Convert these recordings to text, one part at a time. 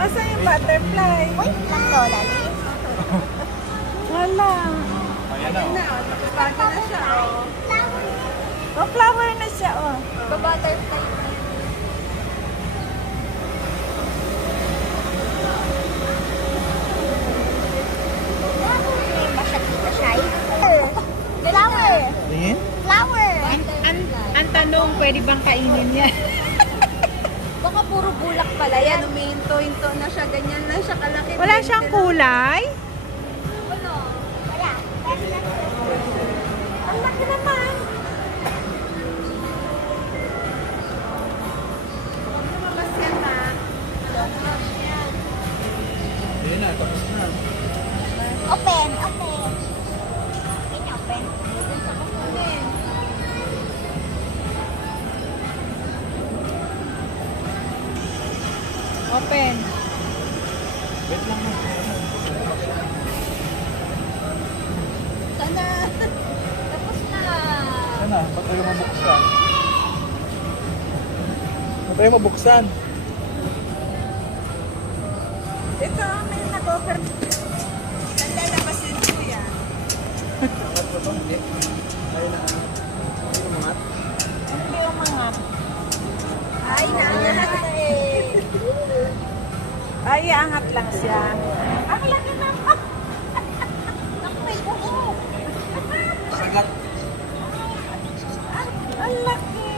Asan yung butterfly? Wait lang, Lola. Wala. Ayan na. Bago na siya, oh. Flower. Oh, flower na siya, oh. Butterfly. Flower. Tingin? Flower. Ang tanong, pwede bang kainin niya? Baka puro bulak pala yan. Umihinto-hinto na siya. Ganyan lang siya kalaki. Wala siyang kulay? Ano? Wala. Ang laki naman. Huwag lumabas yan, ma. Lumabas yan. Ayan na, tapos na. Open. Open. Open. Open. Open. Wait lang mo. Sana. Tapos na. Sana, ba't tayo mabuksan? Ba't tayo mabuksan? Ito, may nag-offer. Ang lalabas din siya. Angat ba ito? Hindi. Ayun na. Ayun umangat. Hindi yung mga. Ay, naangat na eh. Ay, angat lang siya. Ang laki na. Naku, may buo. Sagat. Ang laki.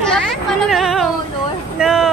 Lapit pala ng No. color. No.